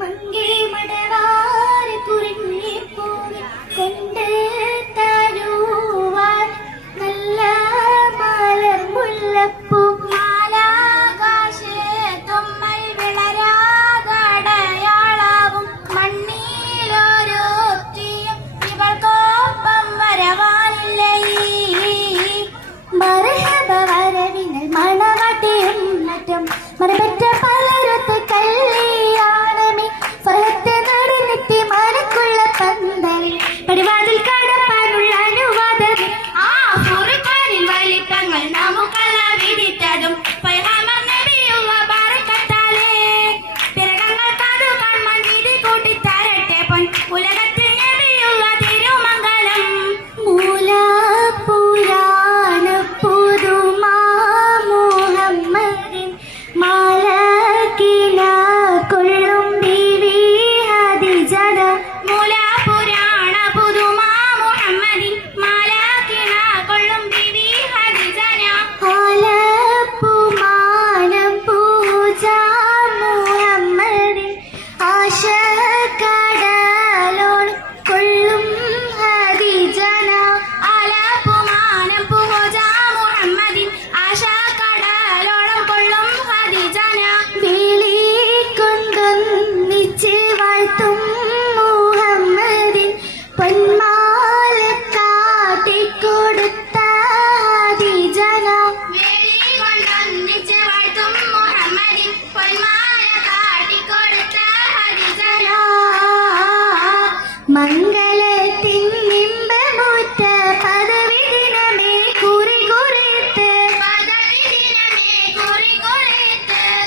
മങ്കേ മടവാ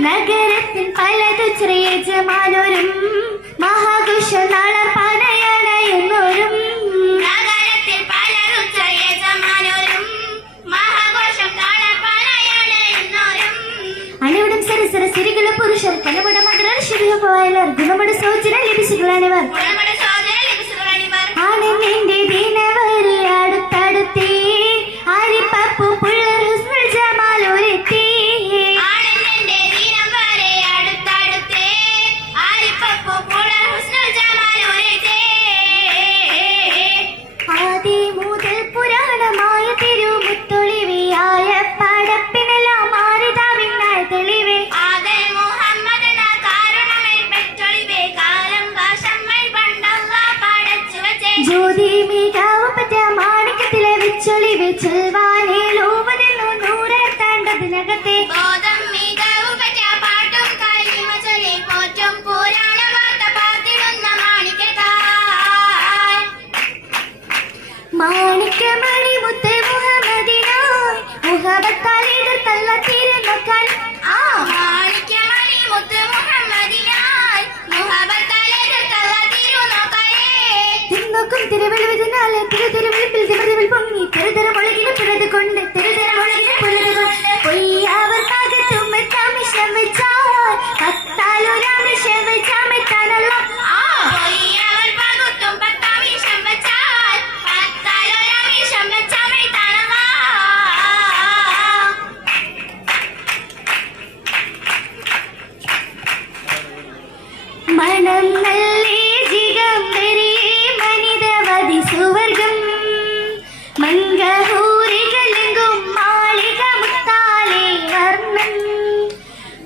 നഗരത്തിൻ പലതു ചെറിയ ജമാനോരും മഹാഘോഷ നാളം നഗരത്തിൽ പലതു ചെറിയ ജമാനോരും മഹാഘോഷം അണിവിടം സരസര പുരുഷർ കലവിട മകരാശികൾ ഗുണമട സൗജന ലഭിച്ചുകളാണിവർ മുതൽ പുരാണമായ തിരുമുത്തൊളിവിയായ പടപ്പിനെല്ലാം മാറിതാവിൻ നാൾ തെളിവേ ജ്യോതി മികാവ് പറ്റ മാണിക്കത്തിലെ വെച്ചൊളിവെ ചെൽവാ തിരുവനന്തപുരത്തിനാലേ മംഗഹൂരികളെങ്കും മാളിക മുത്താലേ വർണൻ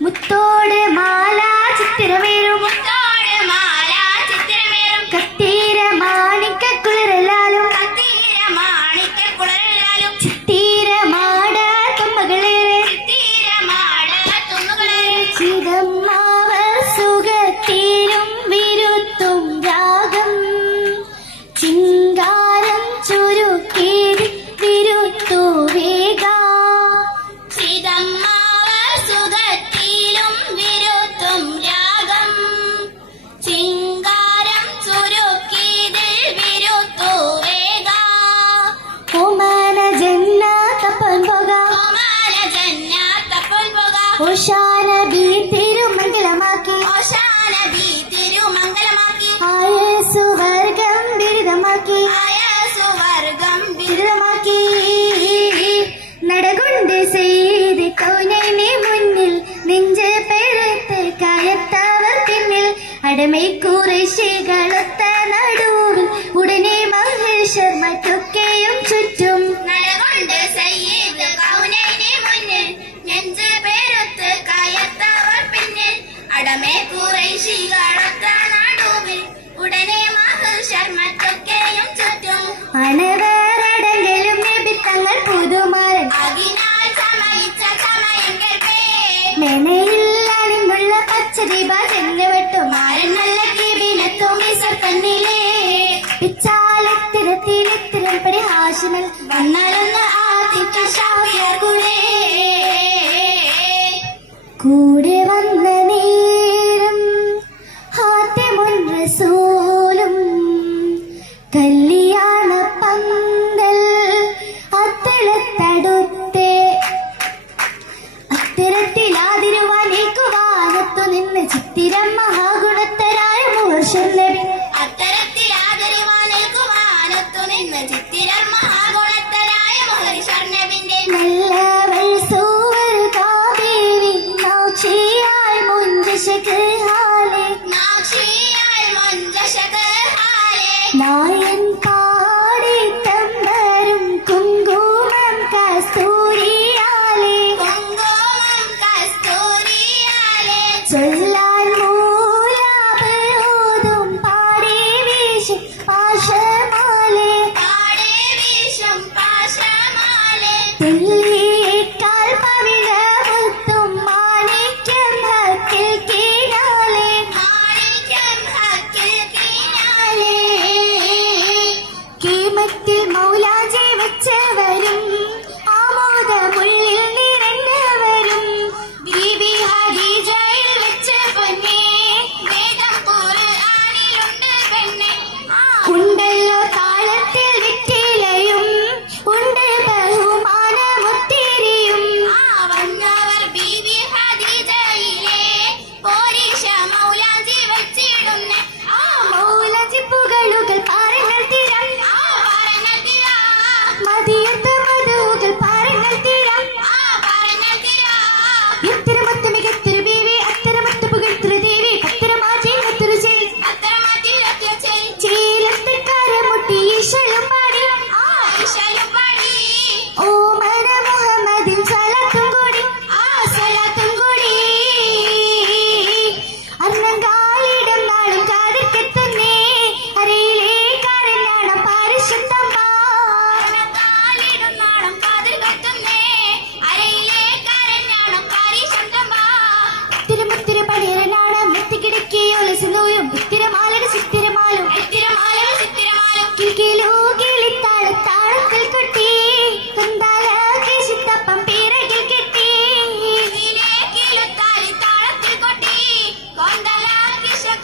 മുത്തോട് മാലാ ചിത്രമേരും മുത്ത ഓശാനബി തിരുമംഗലമാക്കി. ഓശാനബി തിരുമംഗലമാക്കി. ആയസു വർഗം ബിരുദമാക്കി. ആയസു വർഗം ബിരുദമാക്കി. നടകൊണ്ട് ചെയ്ത് കൗനേനെ മുന്നിൽ നെഞ്ച് പെരുത്ത് കായത്താവർ പിന്നിൽ. അടമൈക്കൂറശ്ശേ ഉടമേ കുറേശികളൊക്കെ നാടുവിൽ ഉടനെ മകൾ ശർമ്മക്കൊക്കെയും ചുറ്റും അണവേറെങ്കിലും നബിത്തങ്ങൾ പുതുമാരൻ. അതിനാൽ സമയിച്ച സമയം കേൾക്കേ existir alma.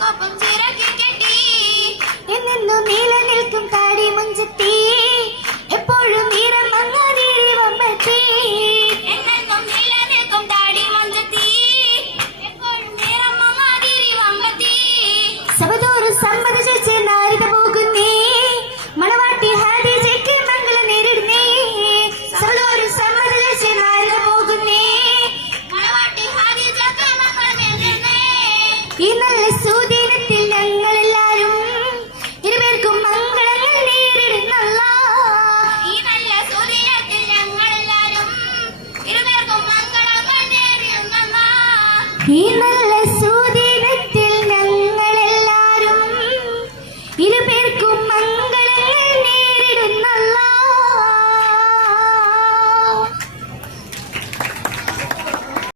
കൊപ്പം ചിറകി കെട്ടി എന്നെന്നും നീല Y